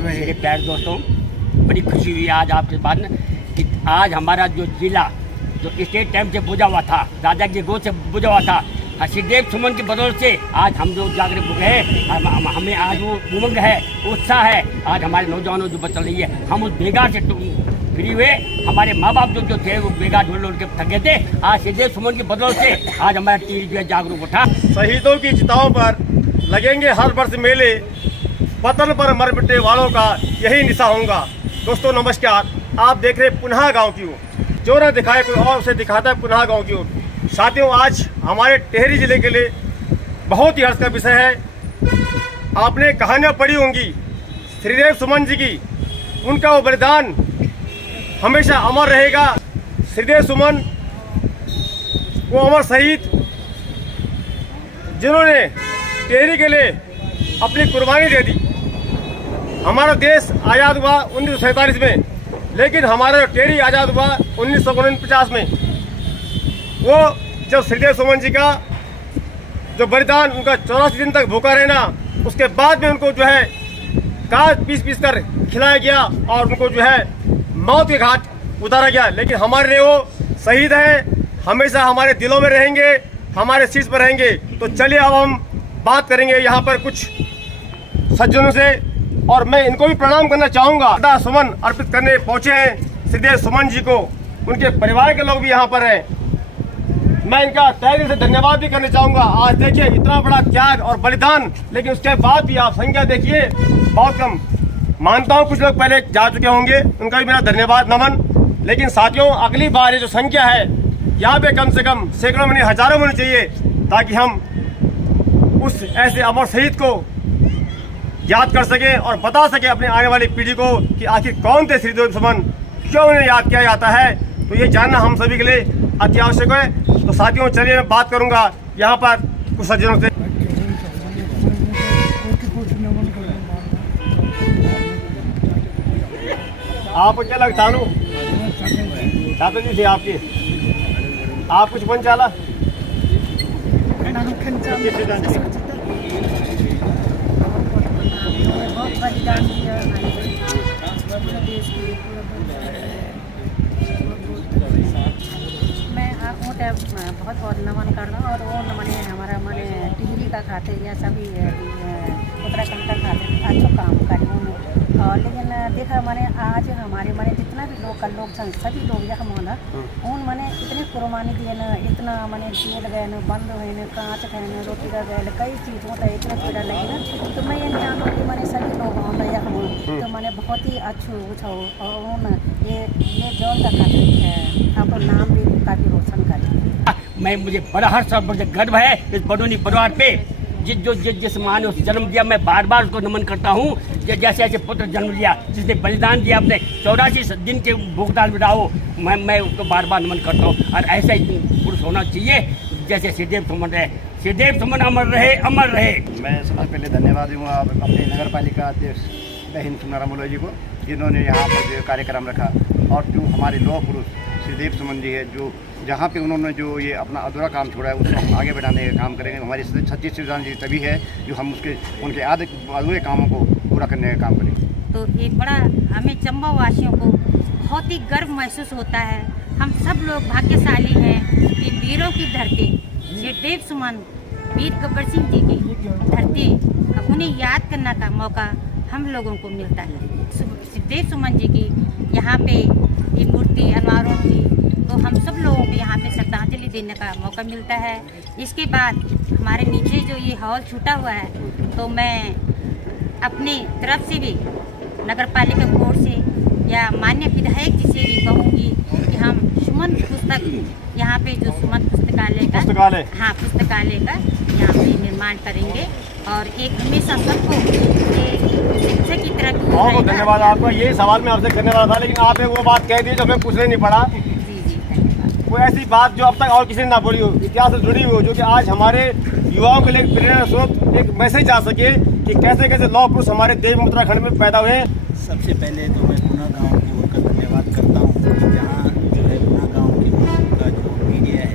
मेरे प्यारे दोस्तों, बड़ी खुशी हुई आज आपके बाद में कि आज हमारा जो जिला जो स्टेट टाइम से बुझा हुआ था, राजा की गोद से बुझा हुआ था, श्रीदेव सुमन की बदौलत से आज हम जो जागरूक हो गए, हमें आज वो उमंग है, उत्साह है। आज हमारे नौजवानों जो बच रही है, हम उस बेगार से फ्री हुए। हमारे माँ बाप जो थे वो बेगार ढूंढ के थके थे। आज श्रीदेव सुमन की बदौलत से आज हमारा टीवी जो है जागरूक उठा। शहीदों की चिताओं पर लगेंगे हर वर्ष मेले, वतन पर मर मिटे वालों का यही निशा होगा। दोस्तों नमस्कार, आप देख रहे पुनः गांव की ओर, जो न दिखाए कोई और उसे दिखाता है पुनः गांव की ओर। साथियों, आज हमारे टिहरी जिले के लिए बहुत ही हर्ष का विषय है। आपने कहानियाँ पढ़ी होंगी श्रीदेव सुमन जी की, उनका वो बलिदान हमेशा अमर रहेगा। श्रीदेव सुमन वो अमर शहीद जिन्होंने टिहरी के लिए अपनी कुर्बानी दे दी। हमारा देश आज़ाद हुआ 1947 में, लेकिन हमारा टिहरी आज़ाद हुआ 1949 में। वो जब श्रीदेव सुमन जी का जो बलिदान, उनका 84 दिन तक भूखा रहना, उसके बाद में उनको जो है काट पीस पीस कर खिलाया गया और उनको जो है मौत के घाट उतारा गया। लेकिन हमारे लिए वो शहीद हैं, हमेशा हमारे दिलों में रहेंगे, हमारे शीश पर रहेंगे। तो चलिए अब हम बात करेंगे यहाँ पर कुछ सज्जनों से, और मैं इनको भी प्रणाम करना चाहूँगा। श्रद्धा सुमन अर्पित करने पहुँचे हैं श्रीदेव सुमन जी को, उनके परिवार के लोग भी यहाँ पर हैं। मैं इनका तहे दिल से धन्यवाद भी करना चाहूँगा। आज देखिए इतना बड़ा त्याग और बलिदान, लेकिन उसके बाद भी आप संख्या देखिए बहुत कम। मानता हूँ कुछ लोग पहले जा चुके होंगे, उनका भी मेरा धन्यवाद नमन। लेकिन साथियों, अगली बार ये जो संख्या है यहाँ पे कम से कम सैकड़ों में नहीं हजारों में होनी चाहिए, ताकि हम उस ऐसे अमर शहीद को याद कर सकें और बता सकें अपने आने वाली पीढ़ी को कि आखिर कौन थे श्रीदेव सुमन, क्यों उन्हें याद किया जाता है। तो ये जानना हम सभी के लिए अति आवश्यक है। तो साथियों, चलिए मैं बात करूंगा यहाँ पर कुछ सज्जनों से। आपको क्या लगता है चाचा जी थे आपकी, आप कुछ बन चाला बलिदान दिया मैं बहुत बहुत नमन करना। और वो मैंने हमारा मैंने टिहरी का खाते या सभी उत्तराखंड का खाते अच्छा काम करी उन्होंने। और लेकिन देखा मैंने आज हमारे मैंने जितना भी लोकल लोग सन सभी लोग यहाँ होना उन मैंने इतनी कुर्बानी दिए न, इतना मैंने तेल गए न, बंद हुए न, कांच गए न, रोटी का गए, कई चीज़ होता है, इतने पीड़ा लगी ना। तो मैं ये जानूँ कि मैंने सभी लोग होना यहाँ तो मैंने बहुत ही अच्छू उछाओ और ये जौन का खातिर है आपको नाम भी काफ़ी रोशन कर। मैं मुझे बड़ा हर्ष और बड़ा गर्व है इस बडोनी परिवार पे, जिस माँ ने उसे जन्म दिया। मैं बार बार उसको नमन करता हूँ। जैसे ऐसे पुत्र जन्म लिया, जिसने बलिदान दिया, अपने 84 दिन के भुगतान बिता हो, मैं उसको बार बार नमन करता हूँ। और ऐसा ही पुरुष होना चाहिए जैसे श्रीदेव सुमन रहे। श्रीदेव सुमन अमर रहे, अमर रहे। मैं सबसे पहले धन्यवाद दूँगा अपने नगर पालिका अध्यक्ष बहन सुनाराम जी को, जिन्होंने यहाँ पर जो कार्यक्रम रखा। और जो हमारे लौह पुरुष श्रीदेव सुमन जी है, जो जहाँ पे उन्होंने जो ये अपना अधूरा काम छोड़ा है, उसको हम आगे बढ़ाने का काम करेंगे। हमारी सच्ची श्रद्धांजलि तभी है जो हम उनके अधूरे कामों को पूरा करने का काम करेंगे। तो एक बड़ा हमें चंबा वासियों को बहुत ही गर्व महसूस होता है। हम सब लोग भाग्यशाली हैं कि वीरों की धरती श्रीदेव सुमन वीर गब्बर सिंह जी की धरती, उन्हें याद करने का मौका हम लोगों को मिलता है। श्रीदेव सुमन जी की यहाँ पे ये मूर्ति अनावरण हुई तो हम सब लोगों को यहाँ पे श्रद्धांजलि देने का मौका मिलता है। इसके बाद हमारे नीचे जो ये हॉल छूटा हुआ है, तो मैं अपनी तरफ से भी नगर पालिका कोर्ट से या माननीय विधायक जी से भी कहूँगी कि हम सुमन पुस्तक यहाँ पे जो सुमन पुस्तकालय का यहाँ पे निर्माण करेंगे और एक हमेशा सबको शिक्षा की तरह। बहुत बहुत धन्यवाद आपका। ये सवाल मैं आपसे करने वाला था, लेकिन आपने वो बात कह दी जो हमें पूछने नहीं पड़ा। कोई ऐसी बात जो अब तक और किसी ने ना बोली हो, इतिहास से जुड़ी हुई हो, जो कि आज हमारे युवाओं के लिए प्रेरणा स्रोत एक मैसेज जा सके कि कैसे कैसे लौह पुरुष हमारे देश में उत्तराखंड में पैदा हुए। सबसे पहले तो मैं पुनः गांव की ओर का धन्यवाद करता हूँ, जहाँ जो है पुनः गांव की ओर का जो मीडिया है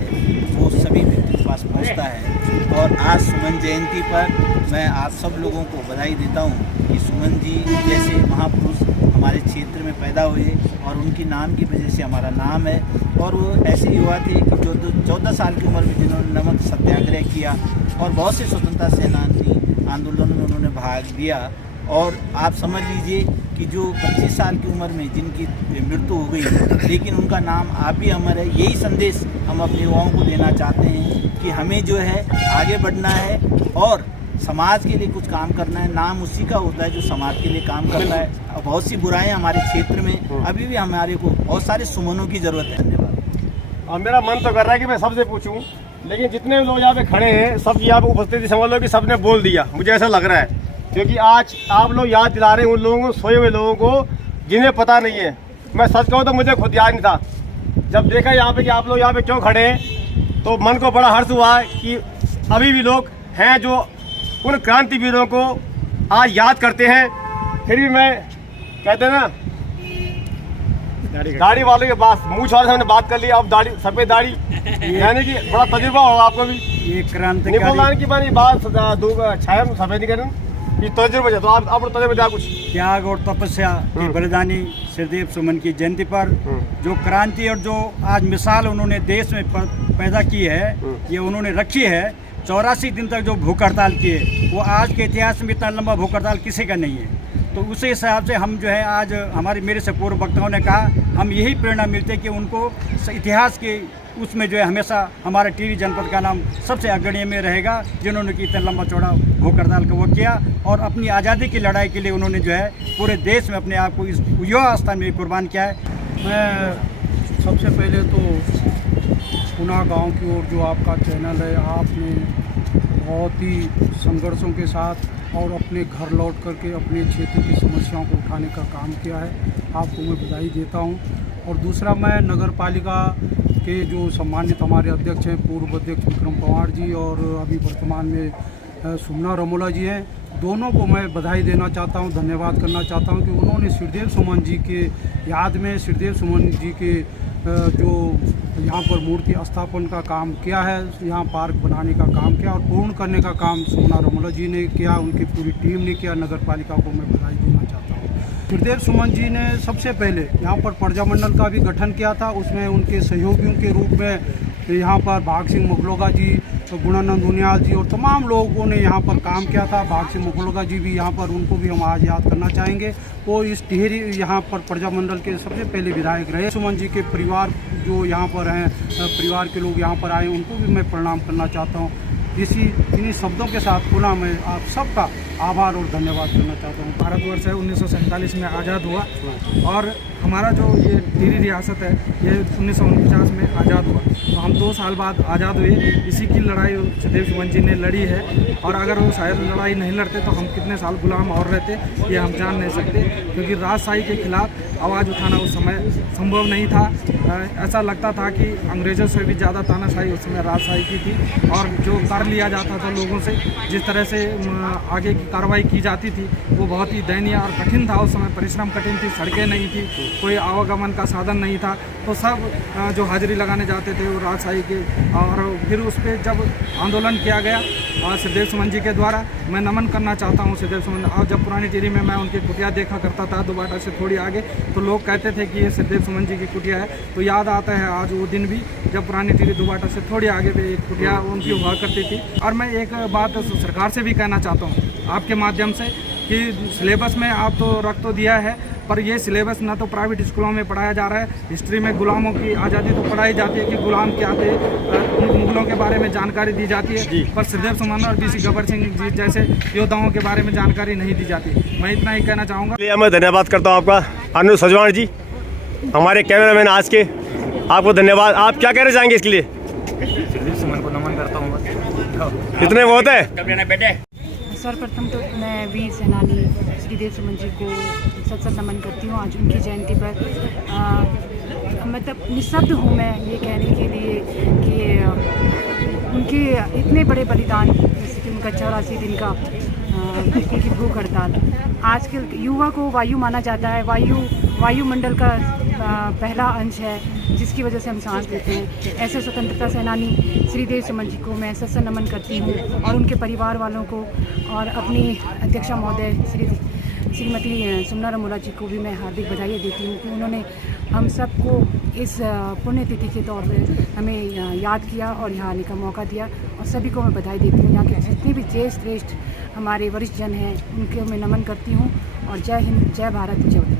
वो सभी व्यक्ति के पास पहुंचता है। और आज सुमन जयंती पर मैं आप सब लोगों को बधाई देता हूं कि सुमन जी जैसे महापुरुष हमारे क्षेत्र में पैदा हुए और उनकी नाम की वजह से हमारा नाम है। और वो ऐसे युवा थे कि जो 14 साल की उम्र में जिन्होंने नमक सत्याग्रह किया और बहुत से स्वतंत्रता सेनानी आंदोलन में उन्होंने भाग लिया। और आप समझ लीजिए कि जो 25 साल की उम्र में जिनकी मृत्यु हो गई, लेकिन उनका नाम आप भी अमर है। यही संदेश हम अपने युवाओं को देना चाहते हैं कि हमें जो है आगे बढ़ना है और समाज के लिए कुछ काम करना है। नाम उसी का होता है जो समाज के लिए काम करता है। बहुत सी बुराइयां हमारे क्षेत्र में अभी भी हमारे को बहुत सारे सुमनों की ज़रूरत है। धन्यवाद। और मेरा मन तो कर रहा है कि मैं सबसे पूछूं, लेकिन जितने लोग यहाँ पे खड़े हैं सब यहाँ पे उपस्थिति समझ लो कि सबने बोल दिया, मुझे ऐसा लग रहा है। क्योंकि आज आप लोग याद दिला रहे हैं उन लोगों को, सोए हुए लोगों को जिन्हें पता नहीं है। मैं सच कहूँ तो मुझे खुद याद नहीं था। जब देखा यहाँ पे कि आप लोग यहाँ पे क्यों खड़े हैं तो मन को बड़ा हर्ष हुआ कि अभी भी लोग हैं जो उन क्रांतिवीरों को आज याद करते हैं। फिर भी मैं कहते हैं ना, दाढ़ी वालों के पास मूछ वाले से हमने बात कर ली, अब दाढ़ी सफ़ेद दाढ़ी यानी कि बड़ा तजुर्बा होगा आपको भी। ये क्रांतिकारी निकोलान की बारी बात छाया सफ़ेद नहीं करें ये तजुर्बा है। तो आप तजुर्बा कुछ त्याग और तपस्या की बलिदानी श्रीदेव सुमन की जयंती पर जो क्रांति और जो आज मिसाल उन्होंने देश में पैदा की है, ये उन्होंने रखी है। 84 दिन तक जो भूख हड़ताल किए वो आज के इतिहास में इतना लंबा भूख हड़ताल किसी का नहीं है। तो उसी हिसाब से हम जो है आज मेरे से पूर्व वक्ताओं ने कहा, हम यही प्रेरणा मिलती है कि उनको इतिहास के उसमें जो है हमेशा हमारे टिहरी जनपद का नाम सबसे अग्रणी में रहेगा, जिन्होंने कि इतना लंबा चौड़ा भूख हड़ताल का वो किया और अपनी आज़ादी की लड़ाई के लिए उन्होंने जो है पूरे देश में अपने आप को इस युवा स्थान में कुर्बान किया है। मैं सबसे पहले तो पुना गांव की ओर जो आपका चैनल है, आपने बहुत ही संघर्षों के साथ और अपने घर लौट करके अपने क्षेत्र की समस्याओं को उठाने का काम किया है, आपको मैं बधाई देता हूं। और दूसरा, मैं नगर पालिका के जो सम्मानित हमारे अध्यक्ष हैं, पूर्व अध्यक्ष विक्रम पंवार जी और अभी वर्तमान में सुमना रमोला जी हैं, दोनों को मैं बधाई देना चाहता हूं, धन्यवाद करना चाहता हूं कि उन्होंने श्रीदेव सुमन जी के याद में श्रीदेव सुमन जी के जो यहाँ पर मूर्ति स्थापन का काम किया है, यहाँ पार्क बनाने का काम किया और पूर्ण करने का काम सुमना रमोला जी ने किया, उनकी पूरी टीम ने किया। नगर पालिका को मैं बधाई देना चाहता हूँ। श्रीदेव सुमन जी ने सबसे पहले यहाँ पर प्रजामंडल का भी गठन किया था, उसमें उनके सहयोगियों के रूप में यहाँ पर भाग सिंह मुखलोगा जी, गुणानंद उनियाल जी और तमाम लोगों ने यहाँ पर काम किया था। भाग सिंह मुखलोगा जी भी यहाँ पर, उनको भी हम आज याद करना चाहेंगे। वो इस टिहरी यहाँ पर प्रजामंडल के सबसे पहले विधायक रहे। सुमन जी के परिवार जो यहाँ पर हैं, परिवार के लोग यहाँ पर आए, उनको भी मैं प्रणाम करना चाहता हूँ। इन्हीं शब्दों के साथ पुनः मैं आप सबका आभार और धन्यवाद करना चाहता हूँ। भारतवर्ष है 1947 में आज़ाद हुआ और हमारा जो ये टिहरी रियासत है ये 1949 में आज़ाद हुआ। तो हम 2 साल बाद आज़ाद हुए, इसी की लड़ाई श्रीदेव सुमन जी ने लड़ी है। और अगर वो शायद लड़ाई नहीं लड़ते तो हम कितने साल गुलाम और रहते ये हम जान नहीं सकते, क्योंकि राजशाही के खिलाफ आवाज़ उठाना उस समय संभव नहीं था। ऐसा लगता था कि अंग्रेज़ों से भी ज़्यादा तानाशाही उस समय राजशाही की थी और जो कर लिया जाता था लोगों से, जिस तरह से आगे की कार्रवाई की जाती थी वो बहुत ही दयनीय और कठिन था। उस समय परिश्रम कठिन थी, सड़कें नहीं थी, कोई आवागमन का साधन नहीं था, तो सब जो हाजिरी लगाने जाते थे वो राजशाही के। और फिर उस पर जब आंदोलन किया गया श्रीदेव सुमन जी के द्वारा, मैं नमन करना चाहता हूँ श्रीदेव सुमन। और जब पुरानी टिहरी में मैं उनकी कुटिया देखा करता था दुबाटा से थोड़ी आगे, तो लोग कहते थे कि ये श्रीदेव सुमन जी की कुटिया है, तो याद आता है आज वो दिन भी जब पुरानी टिहरी दुबाटा से थोड़ी आगे पे एक कुटिया उनकी हुआ करती थी। और मैं एक बात सरकार से भी कहना चाहता हूँ आपके माध्यम से कि सिलेबस में आप तो रख तो दिया है, पर ये सिलेबस ना तो प्राइवेट स्कूलों में पढ़ाया जा रहा है। हिस्ट्री में गुलामों की आज़ादी तो पढ़ाई जाती है कि गुलाम क्या थे, मुगलों के बारे में जानकारी दी जाती है, पर श्रीदेव सुमन और बीसी गबर सिंह जी जैसे योद्धाओं के बारे में जानकारी नहीं दी जाती। मैं इतना ही कहना चाहूँगा। मैं धन्यवाद करता हूँ आपका अनु सजवाण जी, हमारे कैमरामैन आज के, आपको धन्यवाद। आप क्या कहना चाहेंगे इसके लिए? श्रीदेव सुमन को नमन करता हूँ, इतने बहुत है। बेटे सर्वप्रथम तो मैं वीर सेनानी श्रीदेव सुमन जी को सत नमन करती हूँ। आज उनकी जयंती पर मतलब निःशब्द हूँ मैं ये कहने के लिए कि उनके इतने बड़े बलिदान, जैसे कि उनका 84 दिन का उनकी भूख हड़ताल। आज के युवा को वायु माना जाता है, वायुमंडल का पहला अंश है जिसकी वजह से हम सांस लेते हैं। ऐसे स्वतंत्रता सेनानी श्री देव सुमन जी को मैं सत्सर नमन करती हूँ और उनके परिवार वालों को और अपनी अध्यक्षा महोदय श्रीमती सुमना रमोला जी को भी मैं हार्दिक बधाई देती हूँ कि उन्होंने हम सबको इस पुण्यतिथि के तौर पे हमें याद किया और यहाँ आने का मौका दिया, और सभी को मैं बधाई देती हूँ। यहाँ के जितने भी जय श्रेष्ठ हमारे वरिष्ठ जन हैं उनके मैं नमन करती हूँ, और जय हिंद, जय भारत, जय उत्तर।